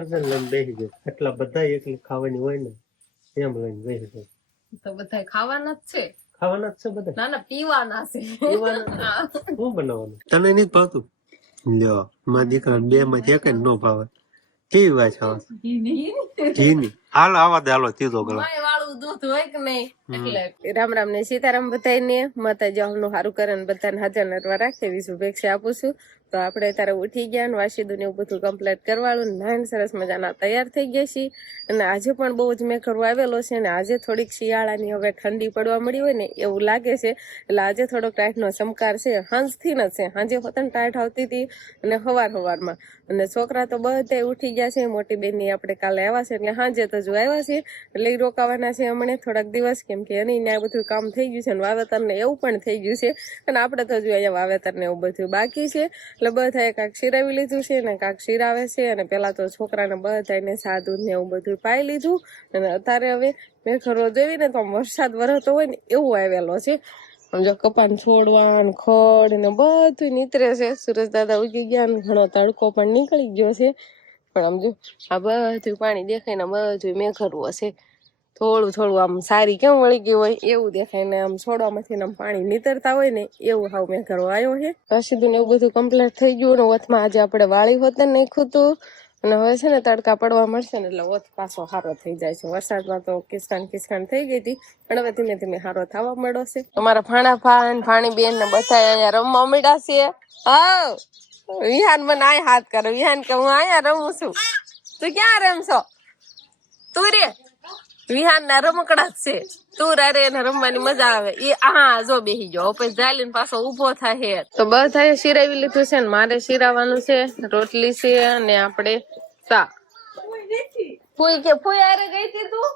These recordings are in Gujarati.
સફરજન લઈને બેસી જાય, એટલા બધા એકલી ખાવાની હોય ને એમ લઈને બેસી જાય. તો બધા ખાવાના જ છે, ખાવાના જ છે બધા. ના ના પીવાના છે. શું બનાવવાનું તને નહીં ભાવતું? લ્યો મારા દીકરા બે માંથી એક ન ભાવે. કેવી વાત છે ઘીની. હાલો આવા દે, હાલો તીધો ગળો વાળું દૂધ હોય કે નહીં એટલે. રામ રામ ને સીતારામ બધાને માતાજી નું સારું કરે ને બધાને હાજર નરવા રાખે એવી શુભેચ્છા આપું છું. તો આપણે તારે ઉઠી ગયા ને વાસીદું ને એવું બધું કમ્પ્લીટ કરવાળું નાન સરસ મજાના તૈયાર થઈ ગયા છીએ. અને આજે પણ બહુ જ મેં ઘરો આવેલો છે ને આજે થોડીક શિયાળાની હવે ઠંડી પડવા મળી હોય ને એવું લાગે છે. એટલે આજે થોડોક ટાઈટનો ચમકાર છે, હાંજથી ન છે. હાંજે પોતાને ટાઈટ આવતી હતી અને સવારમાં. અને છોકરા તો બધા ઉઠી ગયા છે. મોટી બેનની આપણે કાલે આવ્યા છે એટલે હાંજે તો જો આવ્યા છે એટલે રોકાવાના છે હમણાં થોડાક દિવસ, કેમ કે એની આ બધું કામ થઈ ગયું છે ને વાવેતર ને એવું પણ થઈ ગયું છે. અને આપણે તો જો અહીંયા વાવેતર ને એવું બધું બાકી છે. એટલે બધાએ કાંક શીરાવી લીધું છે ને કાંક શીરાવે છે. અને પેલા તો છોકરાને બધાને સાદું ને એવું બધું પાઈ લીધું. અને અત્યારે હવે મેં ઘરો જોઈ ને તો વરસાદ વરસતો હોય ને એવું આવેલો છે. જો કપાન છોડવા ને ખડ ને બધું નીતરે છે. સુરજ દાદા ઉગી ગયા ને ઘણો તડકો પણ નીકળી ગયો છે. પણ આમ જો આ બધું પાણી દેખાય ને બધું મેં કરવું હશે. થોડું થોડું આમ સારી કેમ વળી ગયું હોય એવું દેખાય ને આમ છોડવામાંથી આમ પાણી નીતરતા હોય ને એવું હાવ મેં કરવા આવ્યો છે. રસીદું ને એવું બધું કમ્પ્લીટ થઈ ગયું ને વથમાં આજે આપણે વાળી હોતે નાખ્યું હતું. અને હવે છે ને તડકા પડવા મળશે ને એટલે વથ પાછો સારો થઈ જાય છે. વરસાદમાં તો કિસકાન થઈ ગઈ હતી પણ હવે ધીમે ધીમે સારો થવા મળ્યો છે. અમારા ફાણી બેન ને બધા અહીંયા રમવા મળ્યા છે. હા વિહાન મને આ હાથ કરો. વિહાન કે હું અહીંયા રમું છું. તું ક્યાં રમશો? તું રે વિહાન ના રમકડા જ છે. તું રે એને રમવાની મજા આવે. એ હા જો બેસી ગયો પછી જાલીને પાછો ઉભો થાય. તો બધાએ શીરાવી લીધું છે ને મારે શીરાવાનું છે. રોટલી છે અને આપણે શાક. ફૂઈ હારે ગઈ હતી તું?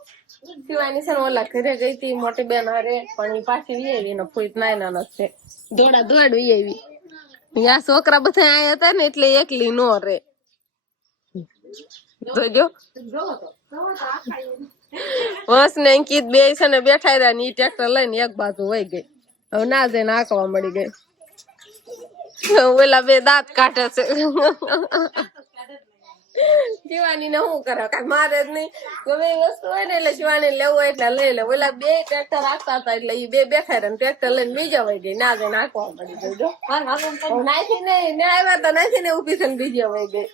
શિવાની છે ને ઓલા ઘરે ગઈ હતી મોટી બેન હારે પણ એ પાછી વી આવી ને ફૂઈ નાના છે દોડ વી આવી. ત્યાં છોકરા બધા આયા હતા ને એટલે એકલી નો રે. જોજો બસ ને અંકિત બે છે ને બેઠા રહ્યા ને ઈ ટ્રેક્ટર લઈને એક બાજુ વહી ગઈ. હવે ના જઈને આંકવા મળી ગઈ. ઓલા બે દાંત કાઢે છે. શિવાની ને શું કરે કઈ મારે જ નહીં. ગમે એ વસ્તુ હોય ને એટલે શિવાની લેવું હોય એટલે લઈ લે. ઓલા બે ટ્રેક્ટર રાખતા હતા એટલે એ બે બેઠા રહ્યા ટ્રેક્ટર લઈને બીજા વહી ગઈ. ના જઈને આંકવા મળી ગઈ. નાખી ને આવ્યા તો નાખી ને ઉભી થઈને બીજા વહી ગઈ.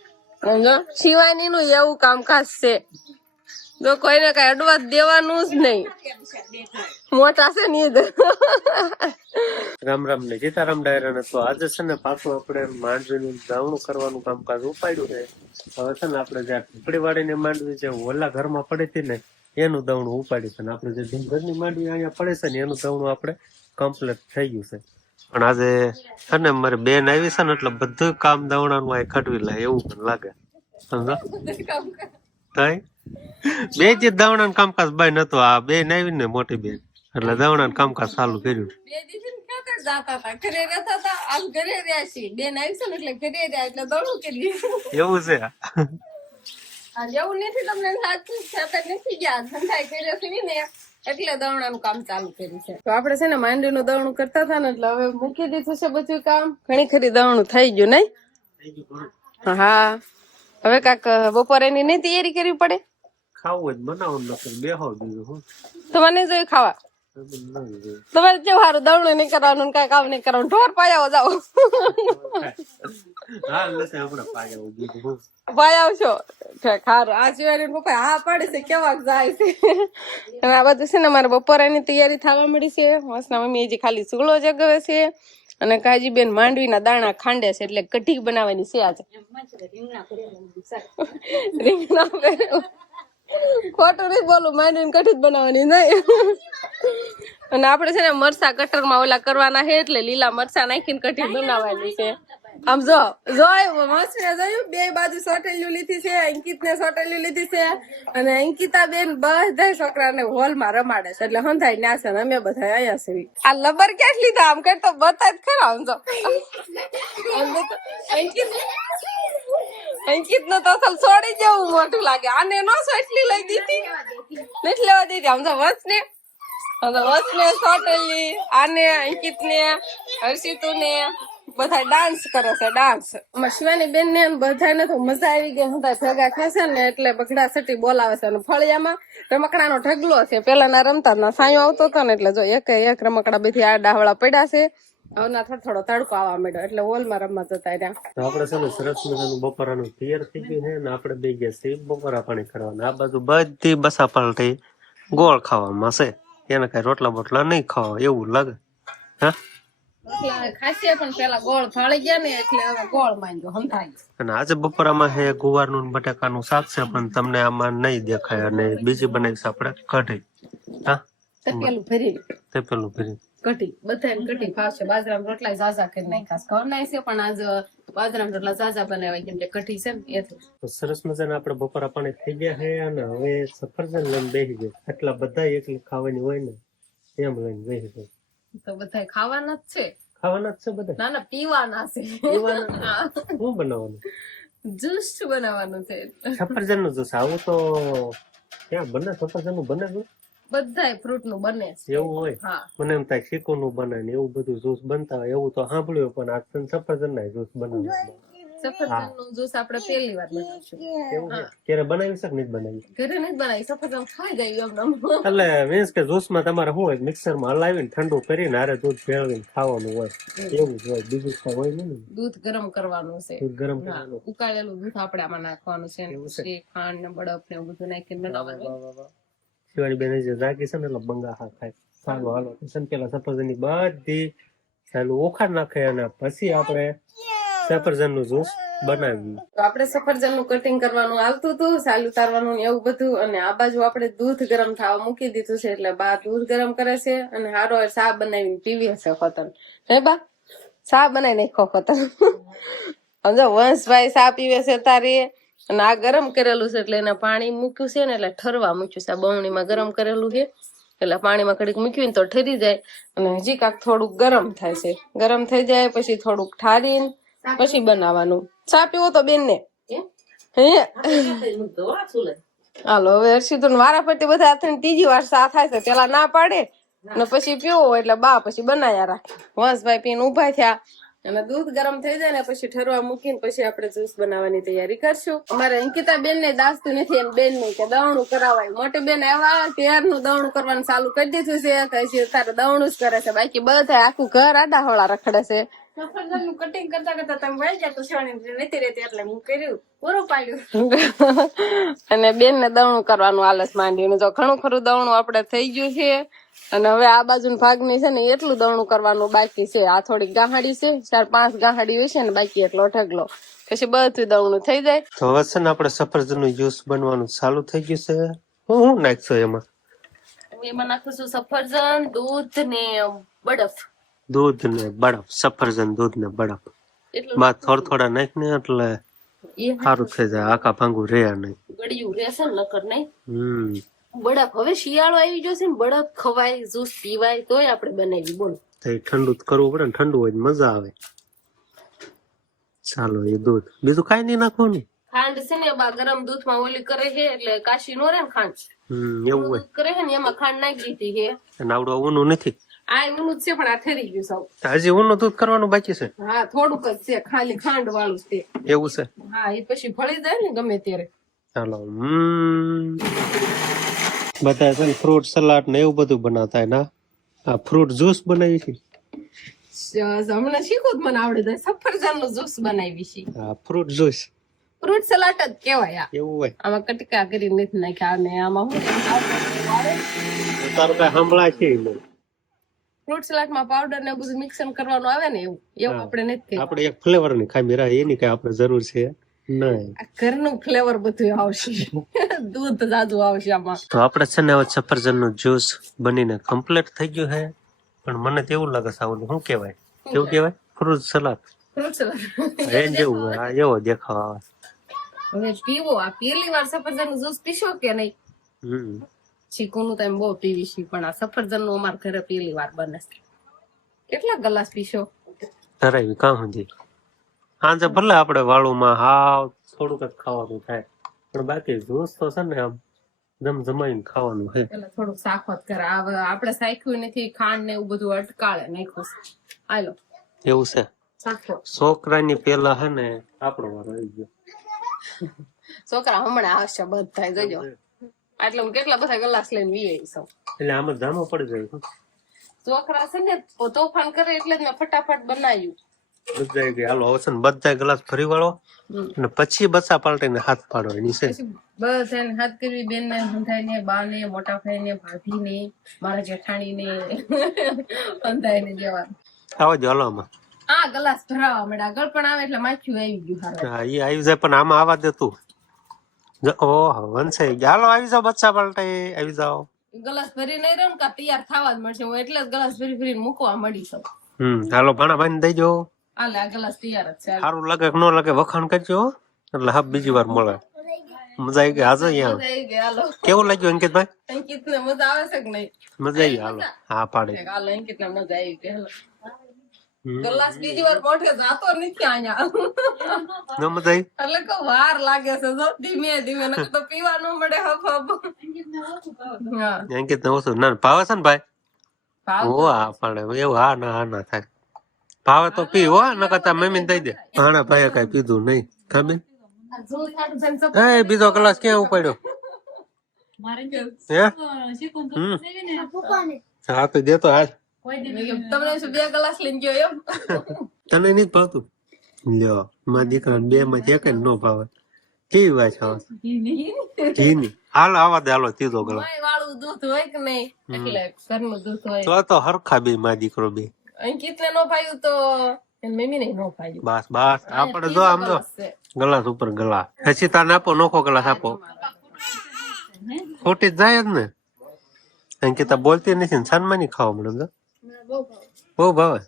શિવાની નું એવું કામકાજ છે. જો કોઈને કઈ અડવા દેવાનું જ નહીં. મોટા છે ને રામ રામ ને સીતારામ ડાયરા ને. તો આજે છે ને પાછું આપણે માંડવીનું દાવણું કરવાનું કામકાજ ઉપાડ્યું છે. હવે છે ને આપણે જ્યાં ઢીપડી વાળીને માંડવી જે ઓલા ઘરમાં પડી હતી ને એનું દવણું ઉપાડ્યું છે. ને આપણે જે ઘરની માંડવી અહીંયા પડે છે ને એનું દવણું આપણે કમ્પ્લીટ થઈ ગયું છે. પણ આજે છે ને મારી બેન આવી છે ને એટલે બધું કામ દવણાનું આ ખડવી લે એવું મને લાગે. સમજો કઈ બે જે દવણાનું કામકાજ બાય નતો. આ બેન આવી ને મોટી બેન એટલે દવણાનું કામકાજ ચાલુ કર્યું. એવું છે એવું નથી તમને નથી ગયા ઠંડાઈ કર્યો છે ને એટલે દવણાનું કામ ચાલુ કર્યું છે. તો આપડે છે ને માંડવીનું દવણું કરતા હતા ને એટલે હવે મૂકી દીધું છે બધું કામ. ઘણી ખરી દવણું થઈ ગયું નહીં? હા હવે કાક બપોરે એની નહીં તૈયારી કરવી પડે. ખાવું જ બનાવવાનું નથી બેહો દીધું. તમારે જોઈએ ખાવા તમારે જેવું સારું દવણું નહીં કરવાનું કઈ કામ નહીં કરવાનું. ઢોર પાયાઓ જાઓ પાયાવ છો ખારું. આ સિવાય પપ્પા હા પાડે છે કેવા જાય છે. અને આ બધું છે ને મારે બપોરાની તૈયારી થવા મળી છે. મસ્તના મમ્મી હજી ખાલી સુગડો જગવે છે અને કાજીબેન માંડવીના દાણા ખાંડે છે એટલે કઢી બનાવવાની છે આજે. રીંગણા ખોટું નહીં બોલું, માંડવીને કઢી જ બનાવવાની નહીં. અને આપડે છે ને મરસા કટરમાં ઓલા કરવાના છે એટલે લીલા મરસા નાખીને કઢી બનાવવાની છે. આમ જો મસ્તી જોયું બે બાજુ સોટેલિયું લીધી છે. અંકિત ને સોટેલિયું લીધી છે અને અંકિતા બેન બધા છોકરાને હોલમાં રમાડે છે એટલે હંધાઈ ના છે ને અમે બધા આયા છે. આ લબર ક્યાં લીધા આમ કઈ તો બતા જ ખરા. આમ જો અંકિત નો તો છોડી જેવું મોટું લાગે. આને નો સોટલી લઈ દીધી નથી લેવા દીધી. આમ તો વસ ને સોટેલી આને અંકિત ને હર્ષિતુ ને બધા ડાન્સ કરે છે ડાન્સ. અમાર શિવાની બેન ને બધાને તો મજા આવી ગઈ હતા ભેગા થશે ને એટલે બગડા સટી બોલાવે છે. અને ફળિયામાં રમકડાનો ઢગલો છે. પેલાના રમતા ના સાયો આવતો હતો ને એટલે જો એક રમકડા બધી આ ડાહવડા પડ્યા છે. હવના થોડો તડકો આવવા માંડ્યો એટલે હોલમાં રમવા જતા રહ્યા. તો આપણે છે ને સરસ મજાનું બપોરાનું તૈયાર થઈ ગયું છે ને આપણે બે ગયા છીએ બપોરા પાણી કરવાના. આ બાજુ બધી બસા પાલટી ગોળ ખાવામાં છે. એને કઈ રોટલા બોટલા નહીં ખાવા એવું લાગે. હા, ખાસીએ પણ પેલા ગોળ ફાળી ગયા ને એટલે હવે ગોળ માંગ્યો હંધાઈ. અને આજે બપોરામાં છે ગુવારનું ને બટાકાનું શાક છે પણ તમને આમાં નહીં દેખાય. અને બીજી બનાવી છે આપણે કઢી. હા, પેલું ભરી તે પેલું ફરી કઢી બધાને કઢી ભાવશે. બાજરાના રોટલા ઝાઝા કરી નાખ્યા ઘર નાય છે પણ આજ બાજરાના રોટલા ઝાઝા બનાવ્યા કેમ કે કઢી છે ને એટલે. તો સરસ મજાના આપણે બપોરા પાણી થઈ ગયા છે અને હવે સફરજન લઈને બેસી ગયા. આટલા બધા એકલી ખાવાની હોય ને એમ લઈને બેસી ગયા. તો બધા ખાવાના જ છે. ખાવાના જ છે બધા. ના ના પીવાના છે. પીવાના? શું બનાવવાનું? જ્યુસ બનાવવાનું છે. સફરજન નું જ્યુસ. આવું તો ક્યાં બને? સફરજન નું બને છે? બધાય ફ્રૂટ નું બને છે. એવું હોય? હા. મને એમ થાય ચીકુ નું બને ને એવું બધું જ્યુસ બનતા હોય એવું તો સાંભળ્યું પણ આ સફરજન ના જ્યુસ બનાવવાનું. સફરજન નું જ્યુસ આપણે પહેલી વાર બનાવશું. એવું છે? ક્યારે બનાવ્યું છે કે નહીં બનાવ્યું? ઘરે નથી બનાવી. સફરજન ખાઈ જાય એમ. એટલે મીન્સ કે જ્યુસ માં તમારે શું હોય મિક્સર માં હલાવીને ઠંડુ કરીને હારે દૂધ ભેળવીને ખાવાનું હોય એવું જ હોય. બીજું કઈ હોય નહીં ને. દૂધ ગરમ કરવાનું છે. દૂધ ગરમ કરવાનું. ઉકાળેલું દૂધ આપણે આમાં નાખવાનું છે. એવું છે? પછી ખાંડ ને બરફ ને એવું બધું નાખીને બનાવવાનું. શિવાની બેન જે જાગી છે ને એટલે બંગા હા ખાય. સારું હાલો પેલા સફરજન ની બધી ચાલુ ઓખાડ નાખે અને પછી આપણે સફરજન નું જ્યુસ બનાવીએ. તો આપણે સફરજન નું કટિંગ કરવાનું આવતું હતું, સાલ ઉતારવાનું ને એવું બધું. અને આ બાજુ આપણે દૂધ ગરમ થવા મૂકી દીધું છે એટલે બા દૂધ ગરમ કરે છે અને હારો ચા બનાવીને પીવી હશે ખતર. હે બા ચા બનાવી નાખો ખતર. સમજો વંશભાઈ ચા પીવે છે તારે. અને આ ગરમ કરેલું છે એટલે એને પાણી મૂક્યું છે ને એટલે ઠરવા મૂક્યું છે. આ બવણીમાં ગરમ કરેલું છે એટલે પાણીમાં ઘડીક મૂક્યું ને તો ઠરી જાય. અને હજી કાંક થોડુંક ગરમ થાય છે. ગરમ થઈ જાય પછી થોડુંક ઠારીને પછી બનાવવાનું. ચા પીવો તો બેન ને હાલો હવે હર્ષિતું વારા ફરતી બધા હાથે ત્રીજી વાર ચા થાય છે. પેલા ના પાડે ને પછી પીવો એટલે બા પછી બનાયા રાખે. વંશભાઈ પીને ઉભા થયા અને દૂધ ગરમ થઈ જાય ને પછી ઠરવા મૂકીને પછી આપણે જ્યુસ બનાવવાની તૈયારી કરશું. અમારે અંકિતા બેન ને દાસતું નથી એમ બેન ને કે દવણું કરાવાય. મોટી બેન આવ્યા ત્યારનું દવણું કરવાનું ચાલુ કરી દીધું છે. તારે દવણું જ કરે છે. બાકી બધા આખું ઘર આડાહોળા રખડે છે. સફરજન નું કટિંગ કરતા કરતા તમે વહી ગયા તો શિવાની નથી રહેતી એટલે હું કર્યું પૂરું પાડ્યું. અને બેન ને દવણું કરવાનું આલસ માંડ્યું. જો ઘણું ખરું દવણું આપણે થઈ ગયું છે. અને હવે આ બાજુ ભાગની છે ને એટલું દવણું કરવાનું બાકી છે. આ થોડીક ગાહાડી છે 4-5 ગાહાડી હોય છે ને બાકી એટલો ઢગલો. પછી બધું દવણું થઈ જાય. તો હવે છે ને આપણે સફરજન નું જ્યુસ બનવાનું ચાલુ થઈ ગયું છે. હું નાખશો એમાં? એમાં નાખીશું સફરજન, દૂધ ને બરફ. દૂધ ને બરફ. સફરજન દૂધ ને બરફ બા થોડા નાખ ને એટલે સારું થઈ જાય. આખા ભાંગું રે નહીં. ગળ્યું રહેશે ને નકર નહીં. બરફ હવે શિયાળો આવી જશે ને બરફ ખવાય જ્યુસ પીવાય તોય આપણે બનાવી. બોલ ઠંડુ જ કરવું પડે ને. ઠંડુ હોય મજા આવે. ચાલો એ દૂધ બીજું કઈ નહીં નાખવાનું. ખાંડ છે ને બા ગરમ દૂધ માં ઓલી કરે છે એટલે કાશી નો રે ને ખાંડ. એવું હોય કરે છે ને એમાં ખાંડ નાખી દીધી છે. અને આવડું ઊનું નથી. આ ઊનું જ છે પણ આ ઠરી ગયું સૌ. હજી ઊનું દૂધ કરવાનું બાકી છે. હા થોડુંક જ છે ખાલી ખાંડ વાળું છે. એવું છે? હા એ પછી ફળી જાય ને ગમે ત્યારે. ચાલો બધા છે ને ફ્રૂટ સલાડ ને એવું બધું બનાવતા ના. આ ફ્રૂટ જ્યુસ બનાવી છે. હમણાં શીખું જ મને આવડે છે. સફરજન નું જ્યુસ બનાવી છે. હા ફ્રૂટ જ્યુસ. ફ્રૂટ સલાડ જ કેવાય. એવું હોય. આમાં કટકા કરી નથી નાખ્યા અને આમાં તારું કઈ સંભળાય છે. ફ્રૂટ સલાડ માં પાવડર ને બધું મિક્સન કરવાનું આવે ને એવું આપણે નથી. આપણે એક ફ્લેવર ની ખામી રહે એની કઈ આપણે જરૂર છે નહીં. ઘરનું ફ્લેવર બધું આવશે. દૂધ જાદુ આવશે આમાં. તો આપણે છે ને સફરજન નું જ્યુસ બનીને કમ્પ્લીટ થઈ ગયું છે. પણ મને તો એવું લાગે છે આવું શું કેવાય કેવું કેવાય ફ્રૂટ સલાડ. ફ્રૂટ સલાડ એમ જેવું આ એવો દેખાવ આવે. હવે પીવો. આ પહેલી વાર સફરજન નું જ્યુસ પીશો કે નહીં? ચીકુ નું તો એમ બહુ પીવી છે પણ આ સફરજન નું અમારા ઘરે પહેલી વાર બને છે. કેટલા ગ્લાસ પીશો? ધરાવી કાં સુધી સાંજે ભલે આપણે વાળુમાં હાવ થોડુંક જ ખાવાનું થાય પણ બાકી જ્યુસ તો છે ને આમ જમજમાઈને ખાવાનું છે. એટલે થોડુંક સાખવત કરે. આપણે સાખ્યું નથી ખાંડ ને એવું બધું અટકાળે નાખ્યું. હાલો એવું છે. સાચો છોકરાની પેલા હે ને આપણો વારો આવી ગયો. છોકરા હમણાં આવશે બધા જોજો. એટલે હું કેટલા બધા ગ્લાસ લઈને વી છું. એટલે આમાં જામો પડી જાય. છોકરા છે ને તોફાન કરે એટલે જ મેં ફટાફટ બનાવ્યું. બધા કે હાલો હવે છે ને બધા ગ્લાસ ફરી વાળો અને પછી બસા પાલટીને હાથ પાડો એની છે. બસ એને હાથ કરવી બેન ને બંધાઈ ને બા ને મોટા ભાઈ ને ભાભી ને મારા જેઠાણી ને બંધાઈ ને દેવાનું. આવો જ હાલો આમાં. આ ગ્લાસ ભરાવા મળે આગળ પણ આવે એટલે માખ્યું આવી ગયું હારું. હા એ આવી જાય પણ આમાં આવા દે તું. ઓહો વંશાઈ ગયા. હાલો આવી જાઓ બચ્ચા પાલટી આવી જાઓ. ગ્લાસ ભરી નહીં રહ્યો ને કા તૈયાર થવા જ મળશે. હું એટલે જ ગ્લાસ ભરી ભરીને મૂકવા મળી છું. હાલો ભાણા ભાઈ દઈ જો. હાલે આ ગ્લાસ તૈયાર જ છે. સારું લાગે કે ન લાગે વખાણ કરજો એટલે હા બીજી વાર મળે. મજા આવી ગઈ હાજર અહીંયા. મજા આવી ગઈ હાલો. કેવું લાગ્યું અંકિતભાઈ? અંકિત ને મજા આવે છે કે નહીં? મજા આવી હાલો. હા પાડે. હાલો અંકિત ને મજા આવી ગઈ હાલો. ગ્લાસ બીજી વાર મોઢે જાતો નથી અહીંયા. ન મજા આવી? એટલે કે વાર લાગે છે જો ધીમે ધીમે નકર તો પીવા ન મળે હફ હફ. હા અંકિત ને ઓછું ના ભાવે છે ને ભાઈ? ભાવ ઓ હા પાડે એવું હા ના થાય. ભાવે તો પી હો ન કરતા મમ્મી દઈ દે. ભાણા ભાઈએ કઈ પીધું નહીં ખબર? જો થાતું છે ને સબ એ બીજો ગ્લાસ ક્યાં ઉપાડ્યો? હે? હા તો દેતો હાલ. તમને શું બે ગ્લાસ લઈને ગયો એમ? તને નહીં ભાવતું? લ્યો મારા દીકરા બે માંથી એક જ ન ભાવે. કેવી વાત છે ઘી ની. હાલો આવા દે હાલો ત્રીજો ગ્લાસ. માય વાળું દૂધ હોય કે નહીં એટલે ઘરનું દૂધ હોય. તો હરખા બે મારા દીકરો બે. અંકિત ને નો ભાયું તો મમ્મી ને નો ભાયું. બસ આપડે જો આમ જો ગ્લાસ ઉપર ગ્લાસ. પછી તાને આપો નોખો ગ્લાસ આપો. ખોટી જ જાય જ ને. અંકિતા બોલતી નથી ને સન્માની ખાવા મળે બહુ ભાવે.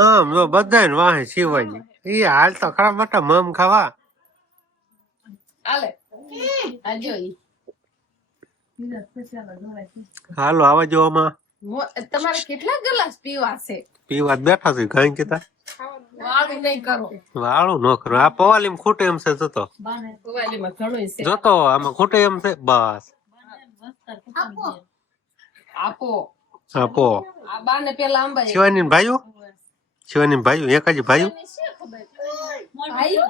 આમ જો બધા ને વાહે સિવાય એ હાલ તો ખરાબ મોટા મમ ખાવા. હાલે આ જો ઈ. હાલો આવા જો આમાં તમારે કેટલા ગ્લાસ પીવા છે? પીવા જ બેઠા છે કઈ કીધા વાળું નહીં કરો. વાળું ન કરો. આ પવાલી ખૂટે એમ છે જોતો કુવાલીમાં ઘણું છે. જોતો આમાં ખૂટે એમ છે બસ આપો આપો. આ બા ને પેલા આંબા શિવાની ભાઈઓ શિવાની ભાઈઓ એક જ ભાઈઓ ભાઈઓ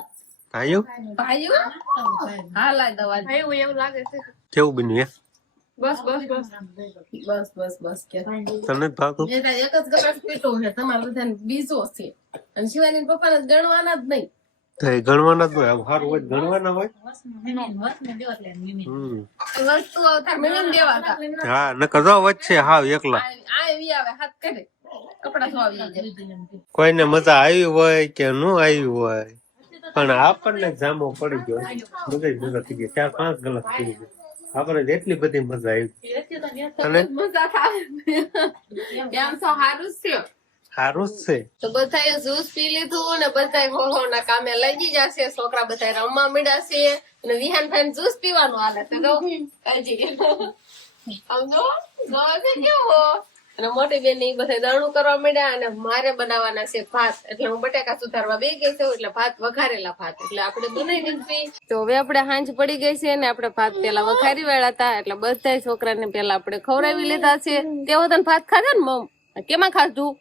ભાઈઓ ભાઈઓ હા લાય દવા ભાઈ એવું લાગે છે. કેવું બન્યું એ બસ બસ બસ બસ બસ બસ કે તને જ ભાવતું? એક જ ગ્લાસ પીતો છે તમારે બધાને બીજો છે અને શિવાની પપ્પાને ગણવાના જ નહીં. તો એ ગણવાના જ હોય સારું હોય ગણવાના હોય. વસ્તુ આવતા મિલન દેવા હતા. હા નકર જો વચ્ચે હાવ એકલા. આ એવી આવે હાથ કરે કપડા ધોવા જાય. કોઈને મજા આવી હોય કે ન આવી હોય પણ આપણને જામો પડી ગયો. બધા થઈ ગયા 4-5 ગ્લાસ પી ગયા. આપણે એટલી બધી મજા આવી. તને મજા થાય એમ તો સારું છે. સારું જ છે. તો બધાએ જ્યુસ પી લીધું ને બધાએ ઘોઘોના કામે લઈ જશે. છોકરા બધા રમવા માંડ્યા છે અને વિહાન ભાઈ જ્યુસ પીવાનું હાલે તો જો હજી સમજો જોવા છે કેવો. અને મોટી બેન એ બધા દળનું કરવા માંડ્યા અને મારે બનાવવાના છે ભાત. એટલે હું બટાકા સુધારવા બે ગઈ છું એટલે ભાત વઘારેલા ભાત એટલે આપણે બનાવી દીધી. તો હવે આપણે હાંજ પડી ગઈ છે ને આપણે ભાત પેલા વઘારી વાળા હતા એટલે બધા છોકરાને પેલા આપણે ખવડાવી લીધા છે. તેઓ તને ભાત ખાધા ને મમ કેમાં ખાધું?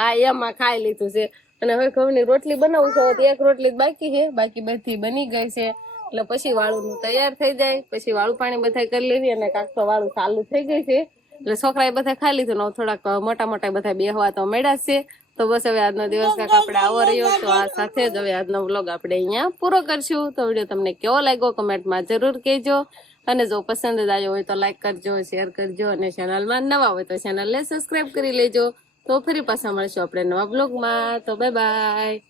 હા એમાં ખાઈ લીધું છે. અને હવે ઘઉંની રોટલી બનાવું છું. એક રોટલી બાકી છે બાકી બધી બની ગઈ છે એટલે પછી વાળું તૈયાર થઈ જાય પછી વાળું પાણી બધા કરી લેવી અને કાંક તો વાળું ચાલુ થઈ ગઈ છે એટલે છોકરાએ બધા ખાઈ લીધું ને થોડાક મોટા મોટા બધા બેહવા તો મળ્યા છે. તો બસ હવે આજનો દિવસ કાંક આપણે આવો રહ્યો તો આ સાથે જ હવે આજનો વ્લોગ આપણે અહીંયા પૂરો કરશું. તો વિડીયો તમને કેવો લાગ્યો કમેન્ટમાં જરૂર કહેજો અને જો પસંદ જ આવ્યો હોય તો લાઈક કરજો શેર કરજો અને ચેનલમાં નવા હોય તો ચેનલને સબસ્ક્રાઈબ કરી લેજો. તો ફરી પાછા મળશું આપણે નવા બ્લોગમાં. તો બાય બાય.